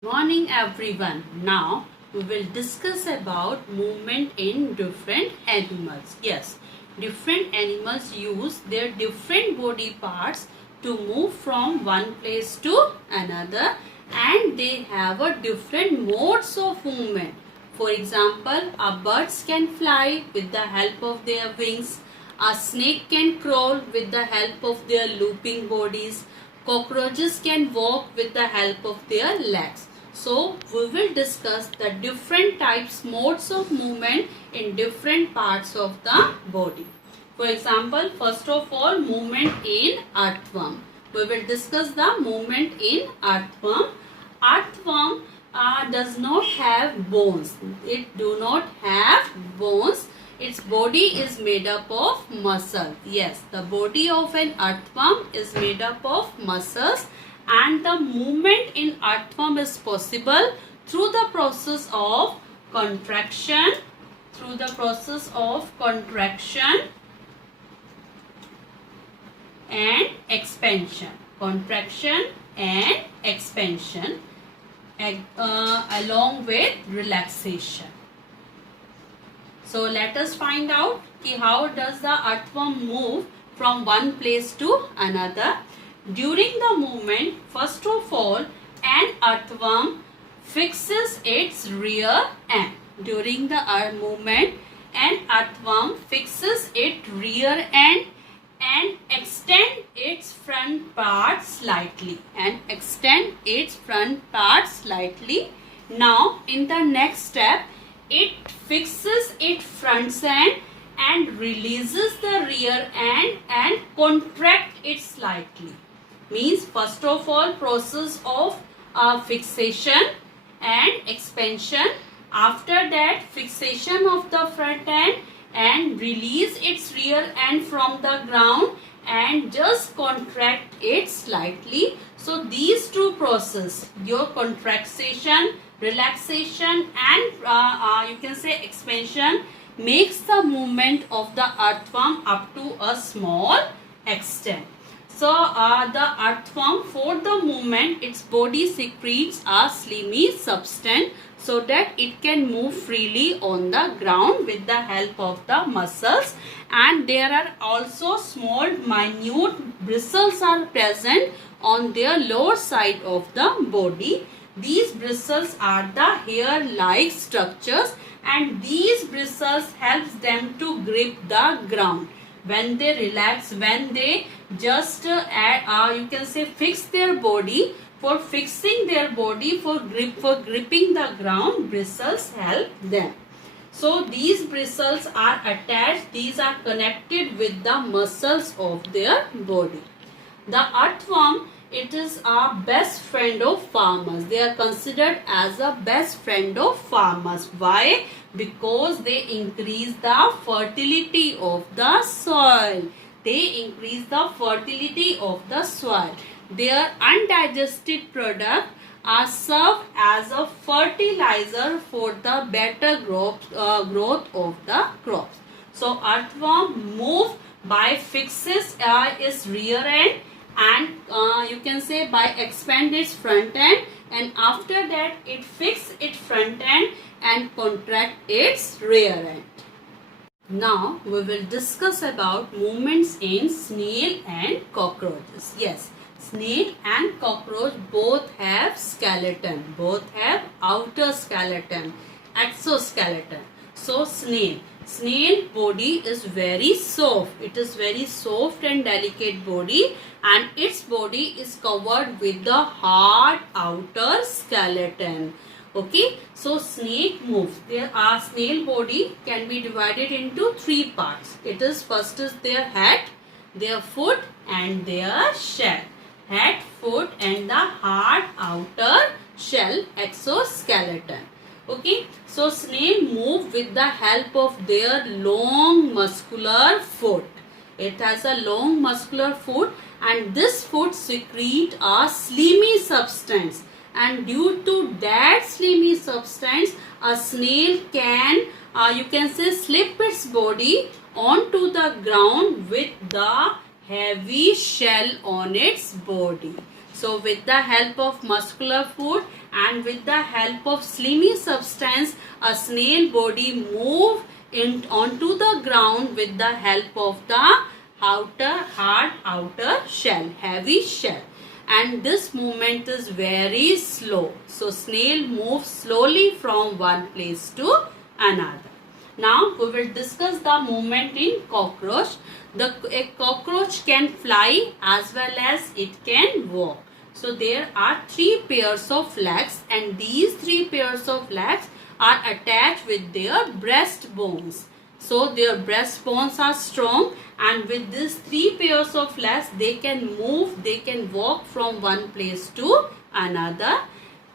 Morning everyone. Now we will discuss about movement in different animals. Yes, different animals use their different body parts to move from one place to another, and they have a different modes of movement. For example, a birds can fly with the help of their wings. A snake can crawl with the help of their looping bodies. Cockroaches can walk with the help of their legs. So we will discuss the different types, modes of movement in different parts of the body. For example, first of all, movement in earthworm. We will discuss the movement in earthworm. Earthworm does not have bones. It do not have bones. Its body is made up of muscle. Yes, the body of an earthworm is made up of muscles, and the movement in earthworm is possible through the process of contraction, and expansion. Along with relaxation. So let us find out how does the earthworm move from one place to another. During the movement, first of all, an earthworm fixes its rear end. During the movement, an earthworm fixes its rear end and extend its front part slightly. Now, in the next step, it fixes its front end and releases the rear end and contract it slightly. Means first of all, process of fixation and expansion. After that, fixation of the front end and release its rear end from the ground and just contract it slightly. So these two processes, your contraction, relaxation, and you can say expansion, makes the movement of the earthworm up to a small extent. So the earthworm, for the movement, its body secretes a slimy substance so that it can move freely on the ground with the help of the muscles. And there are also small minute bristles are present on their lower side of the body. These bristles are the hair-like structures, and these bristles helps them to grip the ground. When they relax, when they just you can say fix their body, for fixing their body, for gripping the ground, bristles help them. So these bristles are attached, these are connected with the muscles of their body. The earthworm, it is a best friend of farmers. They are considered as a best friend of farmers. Why? Because they increase the fertility of the soil. Their undigested products are served as a fertilizer for the better growth of the crops. So earthworm move by fixes its rear end, and you can say by expand its front end, and after that it fix its front end and contract its rear end. Now we will discuss about movements in snail and cockroaches. Yes, snail and cockroach both have skeleton, both have outer skeleton, exoskeleton. So snail body is very soft. It is very soft and delicate body, and its body is covered with the hard outer skeleton. Okay, so snake moves. Snail body can be divided into three parts. It is first is their head, their foot, and their shell. Head, foot, and the hard outer shell, exoskeleton. Okay, so snail move with the help of their long muscular foot. It has a long muscular foot, and this foot secrete a slimy substance, and due to that slimy substance, a snail can you can say slip its body onto the ground with the heavy shell on its body. So with the help of muscular foot and with the help of slimy substance, a snail body move onto the ground with the help of the hard outer shell, heavy shell. And this movement is very slow. So snail moves slowly from one place to another. Now we will discuss the movement in cockroach. A cockroach can fly as well as it can walk. So there are 3 pairs of legs, and these 3 pairs of legs are attached with their breast bones. So their breast bones are strong, and with these 3 pairs of legs they can move, they can walk from one place to another.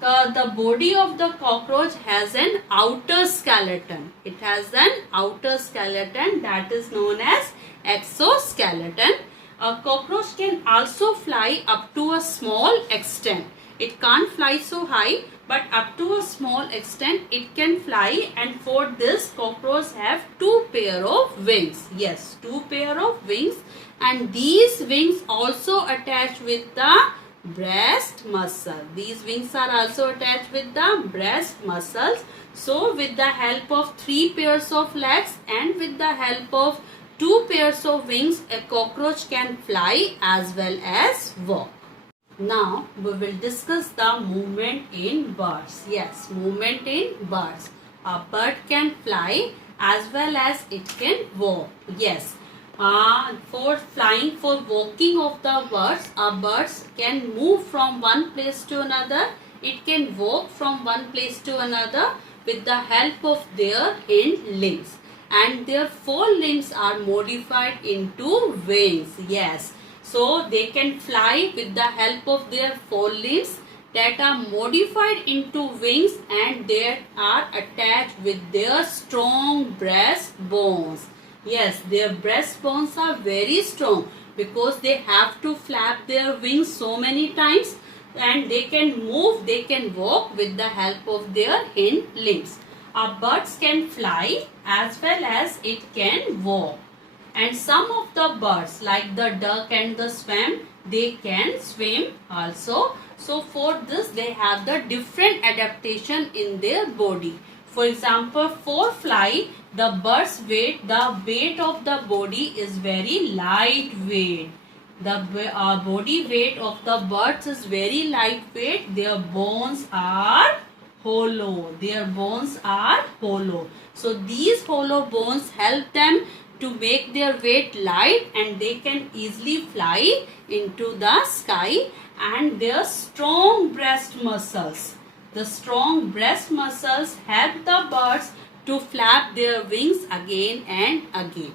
The body of the cockroach has an outer skeleton. It has an outer skeleton that is known as exoskeleton. A cockroach can also fly up to a small extent. It can't fly so high, but up to a small extent it can fly, and for this cockroach have 2 pair of wings. Yes, 2 pair of wings, and these wings also attached with the breast muscle. These wings are also attached with the breast muscles. So with the help of 3 pairs of legs and with the help of 2 pairs of wings, a cockroach can fly as well as walk. Now we will discuss the movement in birds. Yes, movement in birds. A bird can fly as well as it can walk. Yes. For flying, for walking of the birds, birds can move from one place to another. It can walk from one place to another with the help of their hind limbs, and their forelimbs are modified into wings. Yes, so they can fly with the help of their forelimbs that are modified into wings, and they are attached with their strong breast bones. Yes, their breast bones are very strong because they have to flap their wings so many times, and they can move, they can walk with the help of their hind limbs. Birds can fly as well as it can walk. And some of the birds like the duck and the swan, they can swim also. So for this they have the different adaptation in their body. For example, for fly, the bird's weight, the weight of the body is very lightweight. The body weight of the birds is very lightweight. Their bones are hollow. Their bones are hollow. So these hollow bones help them to make their weight light, and they can easily fly into the sky. And their strong breast muscles. The strong breast muscles help the birds to flap their wings again and again.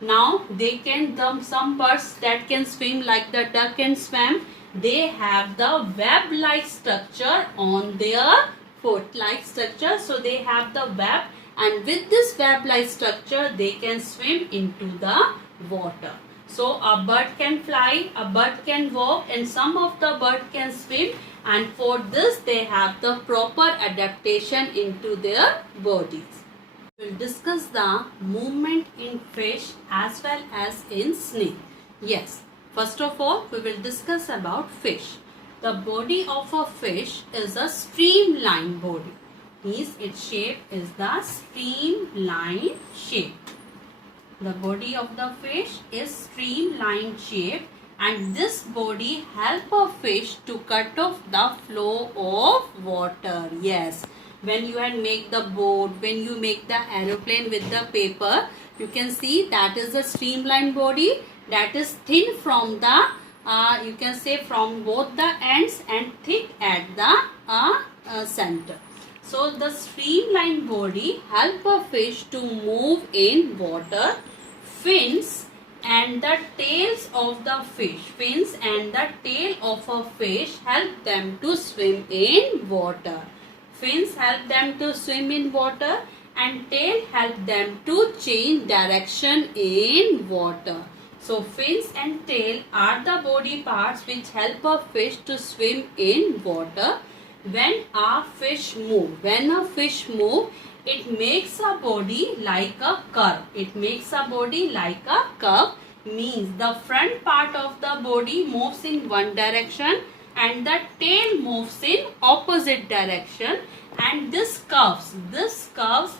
Now they can, some birds that can swim like the duck and swan, they have the web-like structure on their foot-like structure. So they have the web, and with this web-like structure they can swim into the water. So a bird can fly, a bird can walk, and some of the bird can swim, and for this they have the proper adaptation into their bodies. We will discuss the movement in fish as well as in snake. Yes, first of all we will discuss about fish. The body of a fish is a streamlined body. Means its shape is the streamlined shape. The body of the fish is streamlined shape, and this body help a fish to cut off the flow of water. Yes, when you make the boat, when you make the aeroplane with the paper, you can see that is a streamlined body that is thin from the you can say from both the ends and thick at the center. So the streamlined body help a fish to move in water. Fins and the tails of the fish, fins and the tail of a fish help them to swim in water. Fins help them to swim in water, and tail help them to change direction in water. So fins and tail are the body parts which help a fish to swim in water. When a fish move, it makes a body like a curve. It makes a body like a curve, means the front part of the body moves in one direction, and the tail moves in opposite direction, and this curves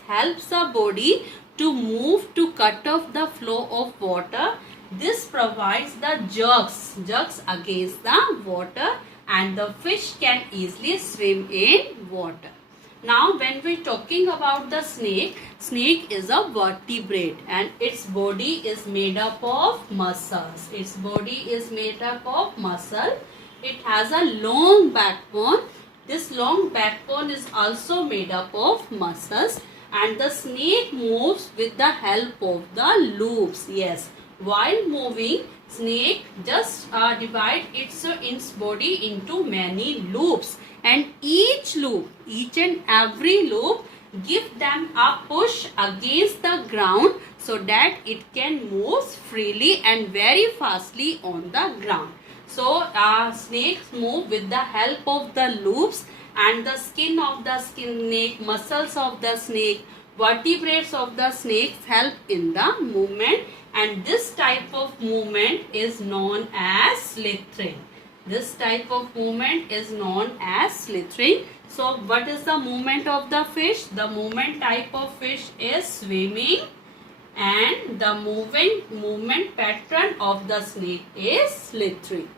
helps the body to move to cut off the flow of water. This provides the jerks against the water, and the fish can easily swim in water. Now when we talking about the snake is a vertebrate and its body is made up of muscles. Its body is made up of muscle. It has a long backbone. This long backbone is also made up of muscles, and the snake moves with the help of the loops. Yes, while moving, snake just divide its body into many loops, and each and every loop give them a push against the ground so that it can move freely and very fastly on the ground. So snakes move with the help of the loops, and the skin of the snake, muscles of the snake, vertebrates of the snakes help in the movement, and this type of movement is known as slithering. This type of movement is known as slithering. So what is the movement of the fish? The movement type of fish is swimming, and the movement pattern of the snake is slithering.